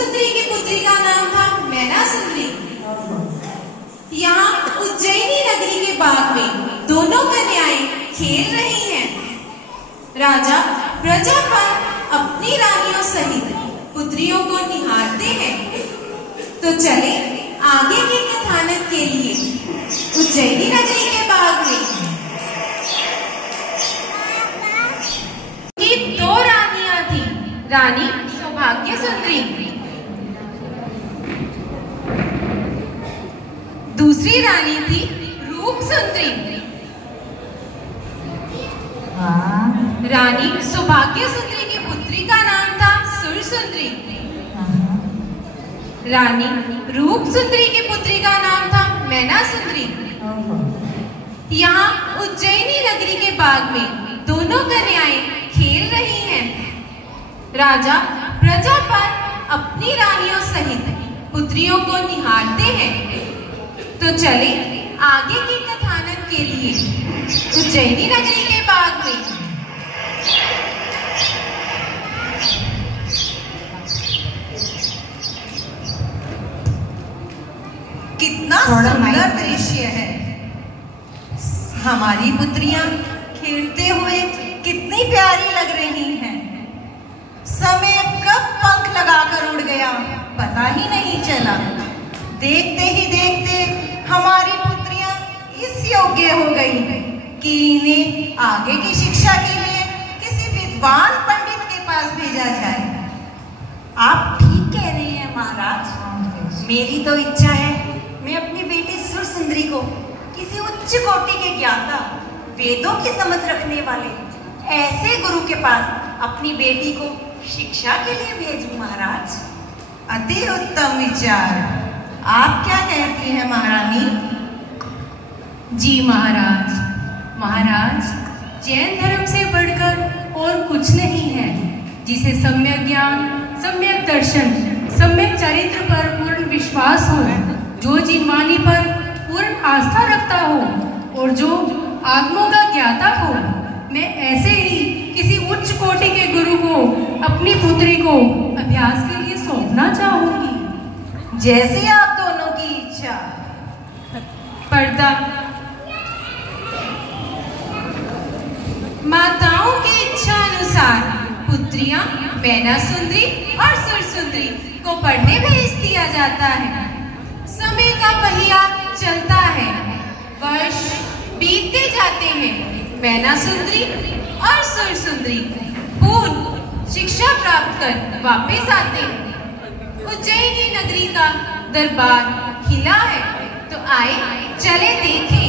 सुंदरी की पुत्री का नाम था मैना सुंदरी। यहाँ उज्जैनी नगरी के बाग में दोनों कन्याएं खेल रही हैं। राजा प्रजापाल अपनी रानियों सहित पुत्रियों को निहारते हैं। तो चले आगे के कथानक के लिए उज्जैनी नगरी के बाग में। ये दो रानियां थी, रानी सौभाग्य सुंदरी, दूसरी रानी थी रूप सुंदरी। रानी सौभाग्य सुंदरी की पुत्री का नाम था सुर सुंदरी। रानी रूप सुंदरी की पुत्री का नाम था मैना सुंदरी। यहाँ उज्जैनी नगरी के बाग में दोनों कन्याएं खेल रही हैं। राजा प्रजापाल अपनी रानियों सहित पुत्रियों को निहारते हैं। तो चले आगे के कथानक के लिए उज्जैनी नगरी के बाग में। कितना सुंदर दृश्य है। हमारी पुत्रियां खेलते हुए कितनी प्यारी लग रही हैं। समय कब पंख लगाकर उड़ गया पता ही नहीं चला। देखते ही देखते हमारी पुत्रियां इस योग्य हो गई कि इन्हें आगे की शिक्षा के लिए किसी विद्वान पंडित के पास भेजा जाए। आप ठीक कह रहे हैं महाराज। मेरी तो इच्छा है मैं अपनी बेटी सुर सुंदरी को किसी उच्च कोटि के ज्ञाता, वेदों की समझ रखने वाले ऐसे गुरु के पास अपनी बेटी को शिक्षा के लिए भेजूं महाराज। अति उत्तम विचार। आप क्या कहती हैं महारानी? जी महाराज, महाराज जैन धर्म से बढ़कर और कुछ नहीं है जिसे सम्यक ज्ञान, सम्यक दर्शन, सम्यक चरित्र पर पूर्ण विश्वास हो, जो जीववाणी पर पूर्ण आस्था रखता हो और जो आत्मों का ज्ञाता हो। मैं ऐसे ही किसी उच्च कोटि के गुरु को अपनी पुत्री को अभ्यास के लिए सौंपना चाहूंगी। जैसे आप दोनों की इच्छा। पर्दा। माताओं की इच्छा अनुसार पुत्रियां मैना सुंदरी और सुर सुंदरी को पढ़ने भेज दिया जाता है। समय का पहिया चलता है, वर्ष बीतते जाते हैं। मैना सुंदरी और सुर सुंदरी पूर्ण शिक्षा प्राप्त कर वापस आते हैं। उज्जैनी नगरी का दरबार हिला है, तो आए चले देखें।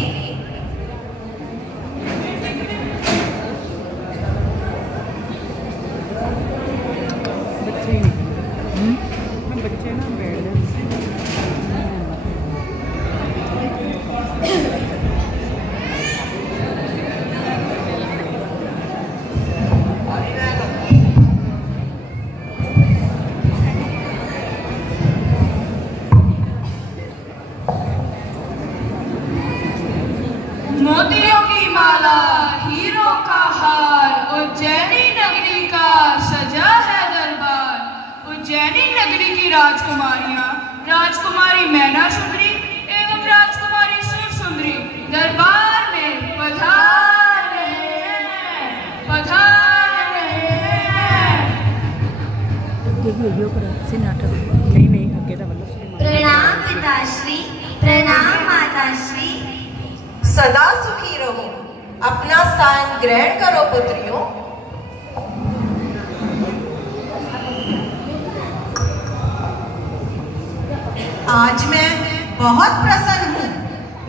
मोतियों की माला, हीरों का हार, उज्जैनी नगरी का सजा है दरबार। उज्जैनी नगरी की राजकुमारियां, राजकुमारी मैना सुंदरी एवं राजकुमारी सुर सुंदरी दरबार में पधार रहे हैं, पधार रहे हैं। प्रणाम पिताश्री, प्रणाम माताश्री। सदा सुखी रहो। अपना स्थान ग्रहण करो पुत्रियों। आज मैं बहुत प्रसन्न हूँ।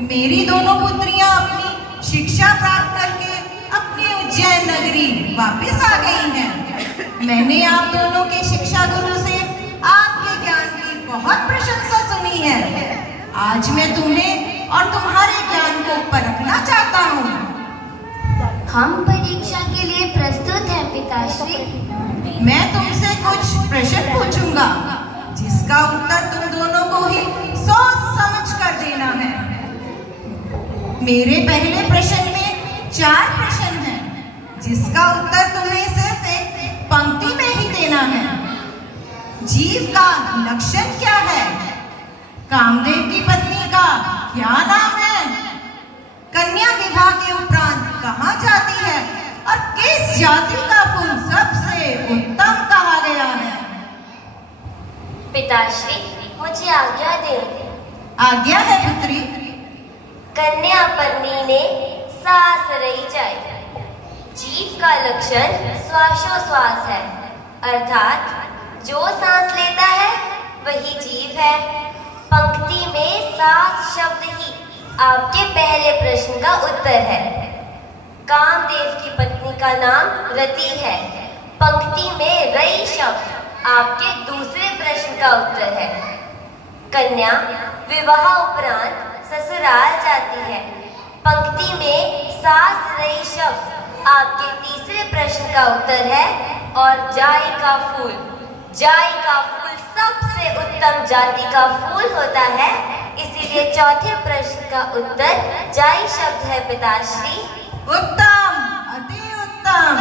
मेरी दोनों पुत्रियां अपनी शिक्षा प्राप्त करके अपनी उज्जैन नगरी वापस आ गई हैं। मैंने आप दोनों के शिक्षा गुरु से आपके ज्ञान की बहुत प्रशंसा सुनी है। आज मैं तुम्हें और तुम्हारे ज्ञान को परखना चाहता हूँ। हम परीक्षा के लिए प्रस्तुत हैं पिताश्री। मैं तुमसे कुछ प्रश्न पूछूंगा, जिसका उत्तर तुम दोनों को ही सोच समझ कर देना है। मेरे पहले प्रश्न में 4 प्रश्न हैं, जिसका उत्तर तुम्हें सिर्फ एक पंक्ति में ही देना है। जीव का लक्षण क्या है? कामदेव की पत्नी का क्या नाम है? कन्या विवाह के उपरांत कहाँ जाती है और किस जाति का फूल सबसे उत्तम कहा गया है? पिताश्री, मुझे आज्ञा दे। आज्ञा है पुत्री। कन्या पत्नी ने सास रही जाए। जीव का लक्षण श्वासोश्वास है, अर्थात जो सांस लेता है वही जीव है। पंक्ति में सास शब्द ही आपके पहले प्रश्न का उत्तर है। कामदेव की पत्नी का नाम रति है। पंक्ति में रई शब्द आपके दूसरे प्रश्न का उत्तर है। कन्या विवाह उपरांत ससुराल जाती है। पंक्ति में सास रई शब्द आपके तीसरे प्रश्न का उत्तर है। और जाई का फूल सबसे उत्तम जाति का फूल होता है, इसीलिए चौथे प्रश्न का उत्तर जाई शब्द है पिताश्री। उत्तम, अति उत्तम।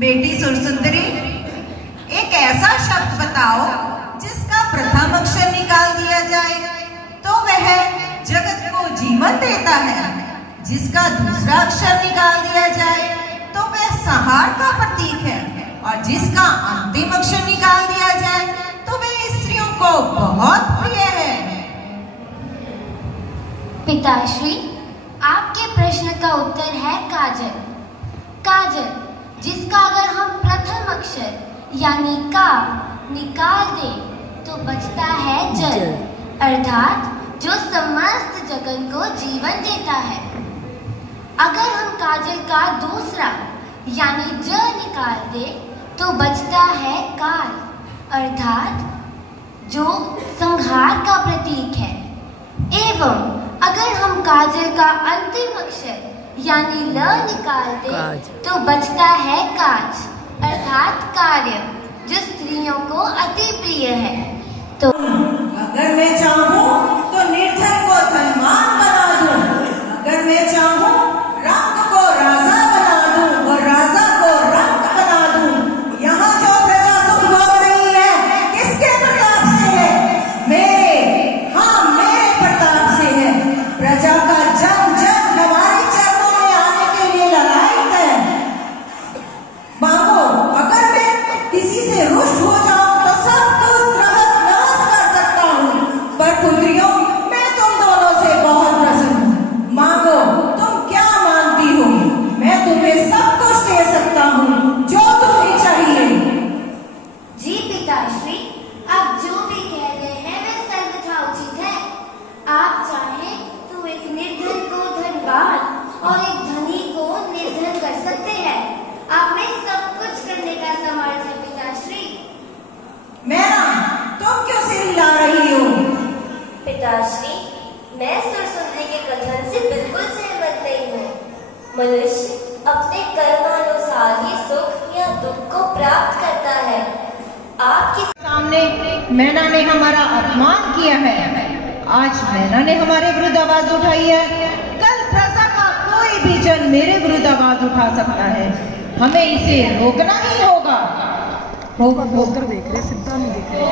बेटी सुरसुंदरी, एक ऐसा शब्द बताओ जिसका प्रथम अक्षर निकाल दिया जाए तो वह जगत को जीवन देता है, जिसका दूसरा अक्षर निकाल दिया जाए तो वह संहार का प्रतीक है, और जिसका अंतिम अक्षर निकाल दिया जाए तो वह स्त्रियों को बहुत प्रिय है। पिताश्री, आपके प्रश्न का उत्तर है काजल। काजल, जिसका अगर हम प्रथम अक्षर यानी का निकाल दें तो बचता है जल, अर्थात जो समस्त जगत को जीवन देता है। अगर हम काजल का दूसरा यानी ज निकाल दें तो बचता है काल, अर्थात जो संहार का प्रतीक है। एवं अगर हम काजल का अंतिम अक्षर यानी ल निकाल दें तो बचता है काज, अर्थात कार्य, जो स्त्रियों को अति प्रिय है। तो अगर मैं चाहूँ तो निर्धन को धनवान बना दूं, अगर मैं चाहूँ रंक को राजा बना दूं और राजा को रंक बना दूं। यहाँ जो प्रजा सुख भोग रही है किसके प्रताप से है? मेरे प्रताप से है। प्रजा का जन जन हमारे चरणों में आने के लिए ललायित है। मांगो, अगर मैं किसी से रुष्ट हो जाऊं तो सब कुछ नाश कर सकता हूँ, पर पुत्रियों मैं तुम दोनों से बहुत प्रसन्न हूँ। मांगो, तुम क्या मांगती हो? मैं तुम्हें सब कुछ दे सकता हूँ जो तुम्हें चाहिए। जी पिताश्री, आप जो भी कह रहे हैं वह सर्वथा उचित है। आप चाहें तो एक निर्धन को धनवान और एक धनी को निर्धन कर सकते हैं। आप में सब कुछ करने का समर्थ है पिताश्री। मैना, तुम क्यों सिर हिला रही हो? पिताश्री, मैं सुरसुंदरी के कथन से बिल्कुल सहमत नहीं हूँ। मनुष्य अपने कर्मानुसार ही सुख या दुख को प्राप्त करता है। आपके सामने मैना ने हमारा अपमान किया है। आज मैना ने हमारे विरुद्ध आवाज उठाई है, कल प्रजा का कोई भी जन मेरे विरुद्ध आवाज उठा सकता है। हमें इसे रोकना ही होगा। होकर देख रहे, सिद्धा नहीं देख रहे।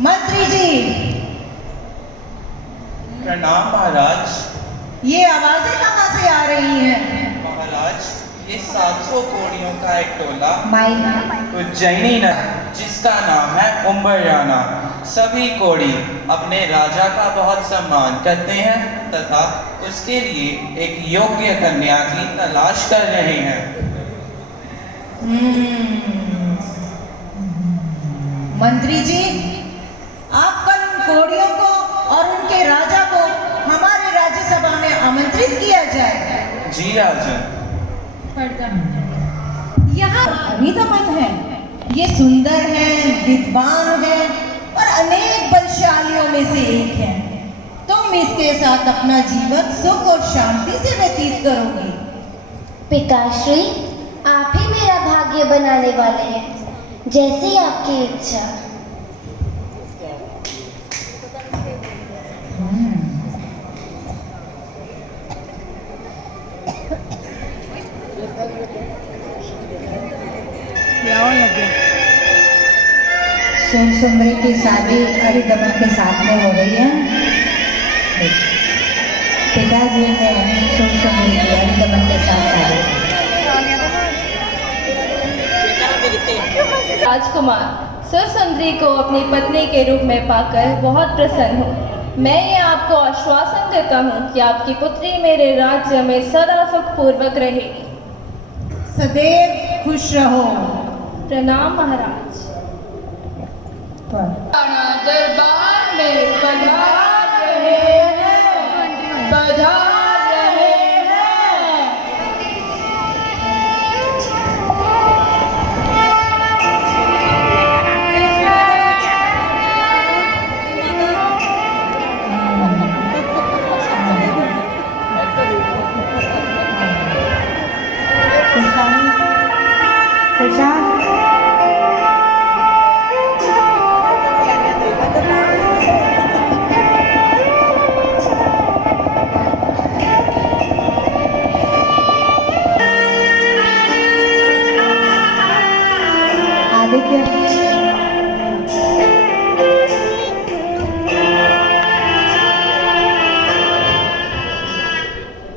मंत्री जी, प्रणाम महाराज। ये आवाजें कहाँ से आ रही हैं? महाराज, ये 700 कोड़ियों का एक टोला उज्जैनी जिसका नाम है उम्बरयाना। सभी कोड़ी अपने राजा का बहुत सम्मान करते हैं तथा उसके लिए एक योग्य कन्या की तलाश कर रहे हैं। मंत्री जी, आप कल उन कोड़ियों को और उनके राजा को हमारे राज्यसभा में आमंत्रित किया जाए। जी राजन। यहाँ अभिदमन है, ये सुंदर है, विद्वान है और अनेक बलशालियों में से एक है। तुम इसके साथ अपना जीवन सुख और शांति से व्यतीत करोगे। पिताश्री, आप ही मेरा भाग्य बनाने वाले हैं, जैसी आपकी इच्छा। सुरसुंदरी की शादी हरिदमन के साथ में हो रही है। पिताजी ने सुरसुंदरी की हरिदमन के साथ शादी। राजकुमार, सुरसुंदरी को अपनी पत्नी के रूप में पाकर बहुत प्रसन्न हूँ। मैं ये आपको आश्वासन देता हूँ कि आपकी पुत्री मेरे राज्य में सदा सुखपूर्वक रहेगी। सदैव खुश रहो। प्रणाम महाराज। दरबार में पधार रहे हैं, पधार रहे हैं।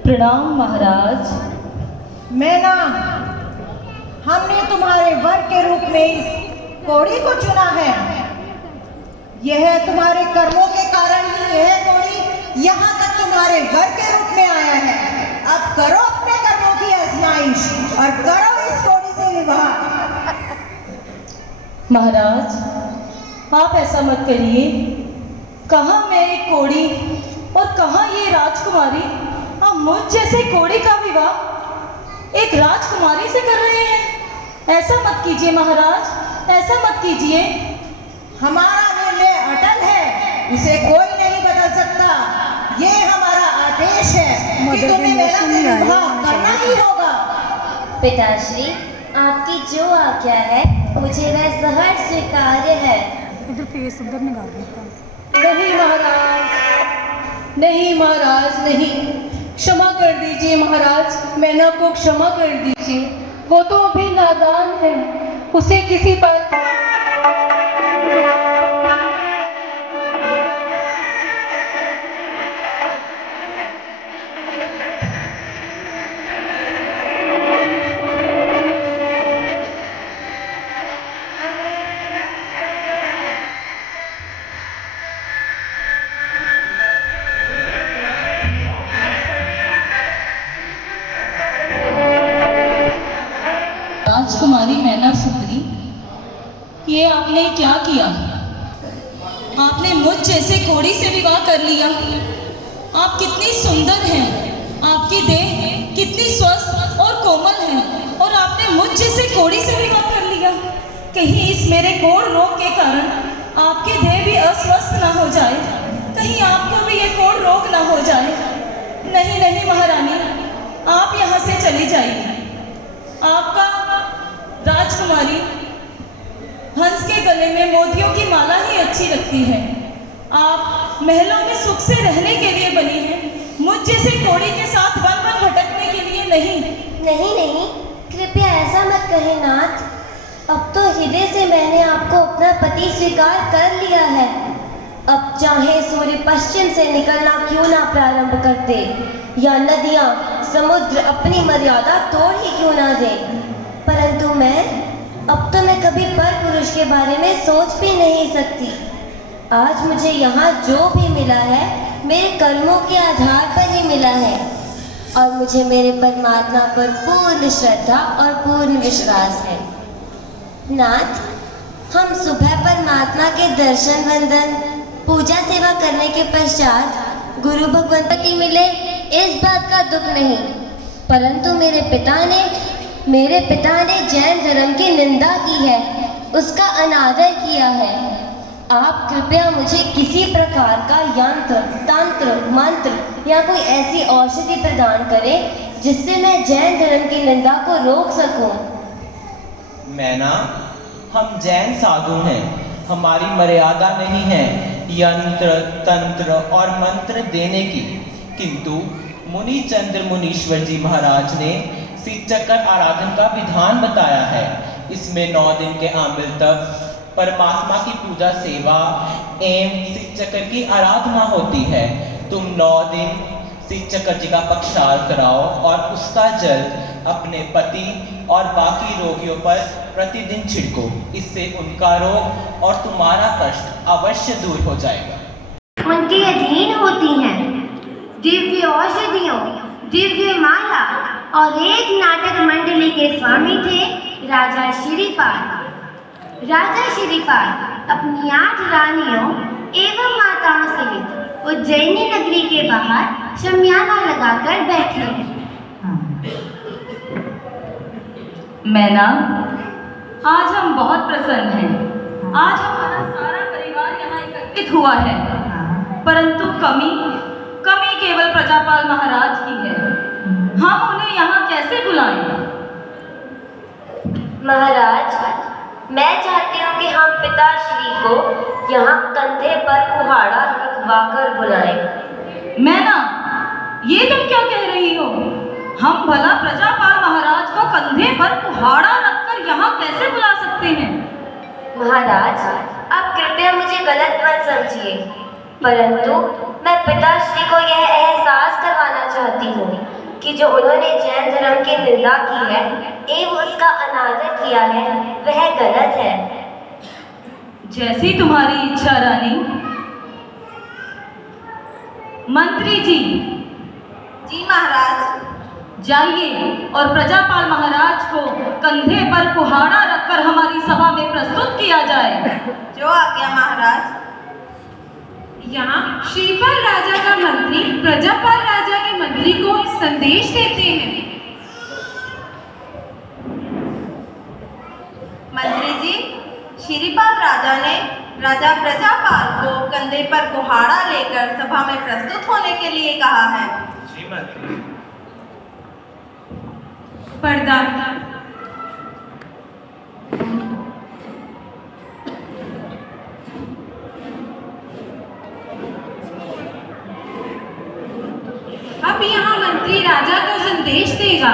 प्रणाम महाराज। मैना, हमने तुम्हारे वर के रूप में इस कोड़ी को चुना है। यह तुम्हारे कर्मों के कारण ही यह कोड़ी यहाँ तक तुम्हारे वर के रूप में आया है। अब करो अपने कर्मों की आजमाइश और करो इस कोड़ी से विवाह। महाराज, आप ऐसा मत करिए। कहाँ मेरी कोड़ी और कहाँ ये राजकुमारी? आप मुझ जैसे कोड़ी का विवाह एक राजकुमारी से कर रहे हैं। ऐसा मत कीजिए महाराज, ऐसा मत कीजिए। हमारा निर्णय अटल है, उसे कोई नहीं बदल सकता। ये हमारा आदेश है कि तुम्हें मेरा से विवाह करना ही होगा। पिताश्री, आपकी जो आज्ञा है मुझे वह सहर्ष स्वीकार्य है। नहीं महाराज, नहीं महाराज, नहीं। क्षमा कर दीजिए महाराज, मैना को क्षमा कर दीजिए। वो तो अभी नादान है, उसे किसी पर राजकुमारी मैना सुंदरी, ये आपने क्या किया? आपने मुझ जैसे कोड़ी से विवाह कर लिया। आप कितनी सुंदर हैं, आपकी देह कितनी स्वस्थ और कोमल है, और आपने मुझ जैसे कोड़ी से विवाह कर लिया। कहीं इस मेरे कोढ़ रोग के कारण आपकी देह भी अस्वस्थ ना हो जाए, कहीं आपको भी ये कोढ़ रोग ना हो जाए। नहीं नहीं महारानी, आप यहाँ से चली जाइए। आपका राजकुमारी हंस के गले में मोतियों की माला ही अच्छी लगती है। आप महलों में सुख से रहने के लिए बनी हैं, मुझ जैसे कोड़ी के साथ वन वन भटकने के लिए नहीं। नहीं नहीं, कृपया ऐसा मत कहे नाथ। अब तो हृदय से मैंने आपको अपना पति स्वीकार कर लिया है। अब चाहे सूर्य पश्चिम से निकलना क्यों ना प्रारंभ करते, या नदियां समुद्र अपनी मर्यादा तोड़ ही क्यों ना दे, परंतु अब तो मैं कभी पर पुरुष के बारे में सोच भी नहीं सकती। आज मुझे यहाँ जो भी मिला है मेरे कर्मों के आधार पर ही मिला है, और मुझे मेरे परमात्मा पर पूर्ण श्रद्धा और पूर्ण विश्वास है। नाथ, हम सुबह परमात्मा के दर्शन वंदन पूजा सेवा करने के पश्चात गुरु भगवंत की मिले, इस बात का दुख नहीं, परंतु मेरे पिता ने जैन धर्म की निंदा की है, उसका अनादर किया है। आप कृपया मुझे किसी प्रकार का यंत्र, तंत्र, मंत्र या कोई ऐसी औषधि प्रदान करें जिससे मैं जैन धर्म की निंदा को रोक सकूं। मैना, हम जैन साधु हैं, हमारी मर्यादा नहीं है यंत्र, तंत्र और मंत्र देने की, किंतु मुनि चंद्र मुनीश्वर जी महाराज ने शीत चक्र आराधन का विधान बताया है। इसमें 9 दिन के आमिल तक परमात्मा की पूजा सेवा एवं शिव चक्र की आराधना होती है। तुम 9 दिन शिव चक्र जी का पक्षाल कराओ और उसका जल अपने पति और बाकी रोगियों पर प्रतिदिन छिड़को। इससे उनका रोग और तुम्हारा कष्ट अवश्य दूर हो जाएगा। उनके अधीन होती हैं दिव्य औषधियों, दिव्य माला और एक नाटक मंडली के स्वामी थे राजा श्रीपाल। राजा श्रीपाल अपनी 8 रानियों एवं माताओं सहित उज्जैनी नगरी के बाहर शमियाना लगाकर बैठे हैं। मैना, आज हम बहुत प्रसन्न हैं। आज हमारा सारा परिवार यहाँ एकत्रित हुआ है, परंतु कमी केवल प्रजापाल महाराज की है। हम उन्हें यहाँ कैसे बुलाएं? महाराज, मैं चाहती हूँ कि हम पिताश्री को यहाँ कंधे पर कुहाड़ा रखवाकर बुलाएं। मैना, ये तुम क्या कह रही हो? हम भला प्रजापाल महाराज को कंधे पर कुहाड़ा रखकर यहाँ कैसे बुला सकते हैं? महाराज, आप कृपया मुझे गलत मत समझिए, परंतु मैं पिताश्री को यह एहसास करवाना चाहती हूँ कि जो उन्होंने जैन धर्म की निंदा की है एवं उसका अनादर किया है वह गलत है। जैसी तुम्हारी इच्छा रानी। मंत्री जी। जी महाराज। जाइए और प्रजापाल महाराज को कंधे पर कुहाड़ा रखकर हमारी सभा में प्रस्तुत किया जाए। जो आज्ञा महाराज। यहाँ श्रीपाल राजा का मंत्री प्रजापाल राजा के मंत्री को संदेश देते हैं। मंत्री जी, श्रीपाल राजा ने राजा प्रजापाल को कंधे पर कुहाड़ा लेकर सभा में प्रस्तुत होने के लिए कहा है। जी मंत्री। पर्दा। अब यहाँ मंत्री राजा को संदेश देगा।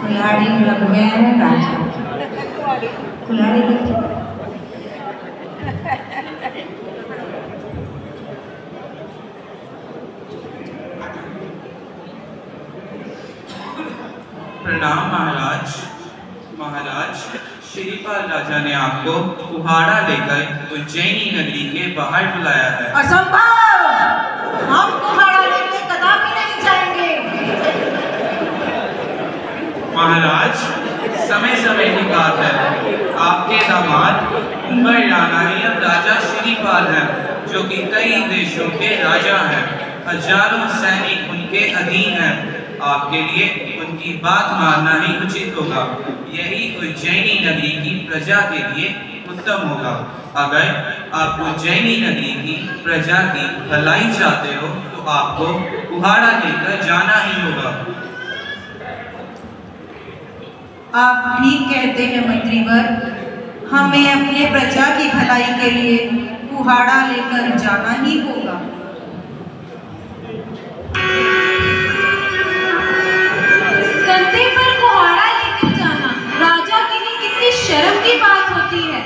कुल्हाड़ी लग गया है राजा। कुल्हाड़ी प्रणाम महाराज। महाराज, श्रीपाल राजा ने आपको कुहाड़ा लेकर उज्जैनी नगरी के बाहर बुलाया है। असंभव! हम कुहाड़ा लेकर कदापि नहीं जाएंगे। महाराज, समय समय की बात है। आपके दामाद उम्बर राणा ही अब राजा श्रीपाल हैं, जो कि कई देशों के राजा हैं। हजारों सैनिक उनके अधीन हैं। आपके लिए उनकी बात मानना ही उचित होगा। यही उज्जैनी नगरी की प्रजा के लिए उत्तम होगा। अगर आप उज्जैनी नगरी की प्रजा की भलाई चाहते हो तो आपको कुहाड़ा लेकर जाना ही होगा। आप ठीक कहते हैं मंत्रीवर। हमें अपने प्रजा की भलाई के लिए कुहाड़ा लेकर जाना ही होगा। कंधे पर कुहाड़ा लेकर जाना राजा के लिए कितनी शर्म की बात होती है,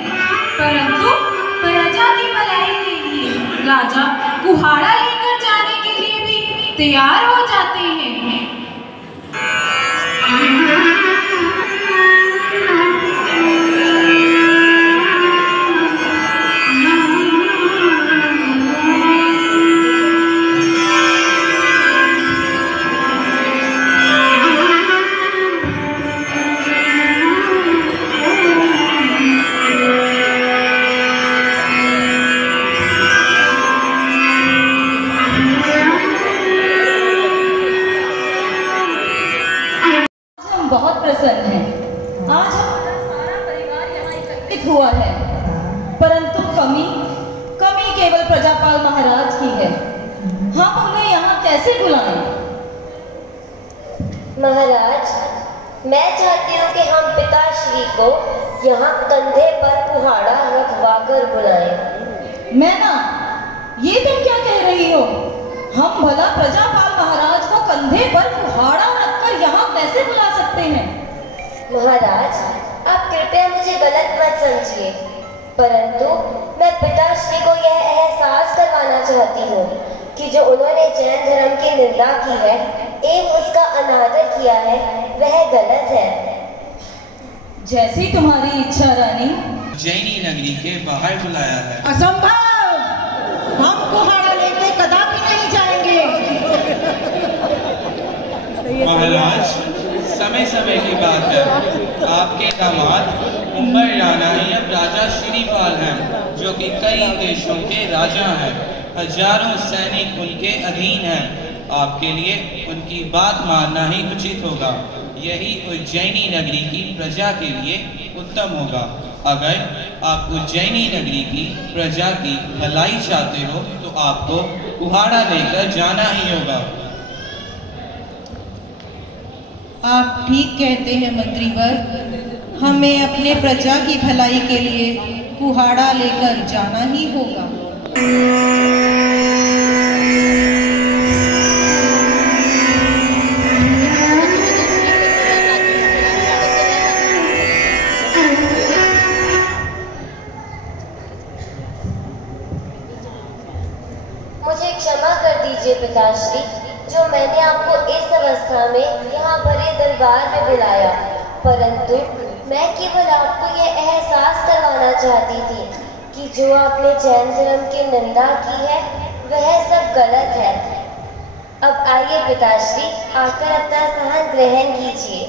परंतु प्रजा की भलाई के लिए राजा कुहाड़ा लेकर जाने के लिए भी तैयार हो जाते हैं। बहुत प्रसन्न हैं। आज हमारा सारा परिवार यहाँ एकत्रित हुआ है, परंतु कमी केवल प्रजापाल महाराज की है। हम उन्हें यहाँ कैसे बुलाएं? महाराज, मैं चाहती हूँ कि हम पिताश्री को यहाँ कंधे पर कुहाड़ा रखवाकर बुलाएं। मैना, ये तुम क्या कह रही हो? हम भला प्रजापाल महाराज को कंधे पर कुहाड़ा रखकर यहाँ कैसे बुला सकते हैं? महाराज, आप कृपया मुझे गलत मत समझिए, परंतु मैं पिताश्री को यह एहसास करवाना चाहती हूँ कि जो उन्होंने जैन धर्म की निंदा की है एवं उसका अनादर किया है वह गलत है। जैसी तुम्हारी इच्छा रानी। उज्जैनी नगरी के बाहर बुलाया है। असंभव, हम कुहाड़ा लेके कदापि नहीं जाएंगे। महाराज, समय समय की बात है, आपके दामाद उम्बर राणा ही अब राजा श्रीपाल हैं, जो कि कई देशों के राजा हैं। हजारों सैनिक उनके अधीन हैं। आपके लिए उनकी बात मानना ही उचित होगा। यही उज्जैनी नगरी की प्रजा के लिए उत्तम होगा। अगर आप उज्जैनी नगरी की प्रजा की भलाई चाहते हो तो आपको कुहाड़ा लेकर जाना ही होगा। आप ठीक कहते हैं मंत्रीवर, हमें अपने प्रजा की भलाई के लिए कुहाड़ा लेकर जाना ही होगा। मुझे क्षमा कर दीजिए पिताश्री, जो मैंने आपको इस अवस्था में यहाँ भरे दरबार में बुलाया, परंतु मैं केवल आपको यह एहसास करवाना चाहती थी कि जो आपने जैन धर्म की निंदा की है वह सब गलत है। अब आइए पिताश्री, आकर अपना सहन ग्रहण कीजिए।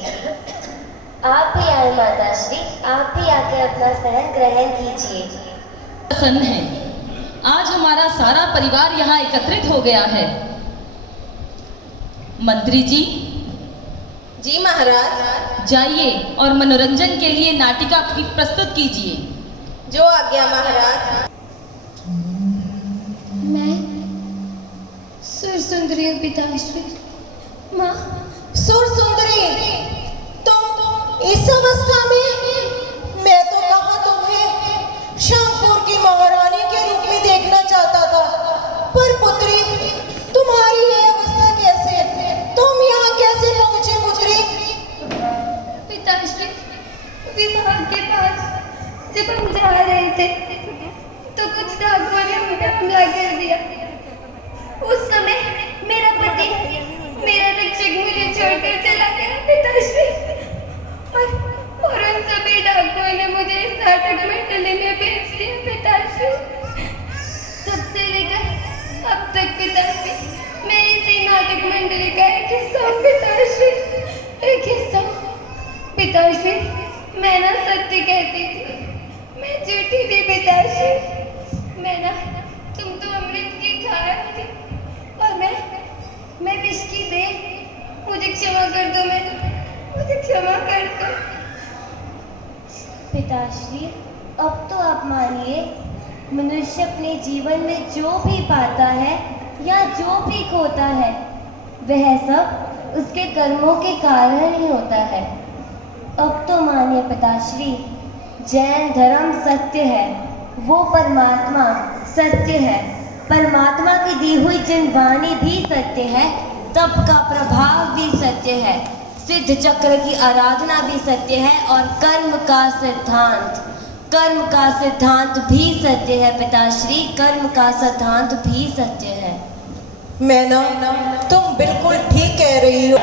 आप भी आए माताश्री, आप भी आकर अपना सहन ग्रहण कीजिए। प्रसन्न है, आज हमारा सारा परिवार यहाँ एकत्रित हो गया है। मंत्री जी। जी महाराज। जाइए और मनोरंजन के लिए नाटिका प्रस्तुत कीजिए। जो आज्ञा महाराज। मैं सुरसुंदरी पिताश्री। माँ सुरसुंदरी, तुम इस अवस्था में? मैं तो कहाँ तुम्हें शामपुर की महारानी के रूप में देखना चाहता था, पर पुत्री तुम्हारी यह अवस्था कैसे? तुम यहाँ कैसे पहुँचे पुत्री? पिताश्री, विभाग के पास जब हम जा रहे थे तो कुछ डाकुओं ने मुझे हमला कर दिया। उस समय मेरा पति, मेरा रक्षक मुझे छोड़कर चला गया पिताश्री, और उन सभी डाकुओं ने मुझे इस नाटक मंडली में भेज दिया पिताश्री। तब से लेकर अब तक पिताश्री, मैं इसी नाटक मंडली का एक हिस्सा हूँ पिताश्री, एक हिस्सा। पिताश्री, मैं ना सत्य कहती थी, मैं झूठी थी पिताश्री। मैं ना, तुम तो अमृत की खाया थी और मैं विष की दे। मुझे क्षमा कर दो, मुझे क्षमा कर दो पिताश्री। अब तो आप मानिए, मनुष्य अपने जीवन में जो भी पाता है या जो भी खोता है वह सब उसके कर्मों के कारण ही होता है। अब तो मानिए पिताश्री, जैन धर्म सत्य है, वो परमात्मा सत्य है, परमात्मा की दी हुई जिनवाणी भी सत्य है, तप का प्रभाव भी सत्य है, सिद्ध चक्र की आराधना भी सत्य है, और कर्म का सिद्धांत भी सत्य है पिताश्री, कर्म का सिद्धांत भी सत्य है। मैना, तुम बिल्कुल ठीक कह रही हो।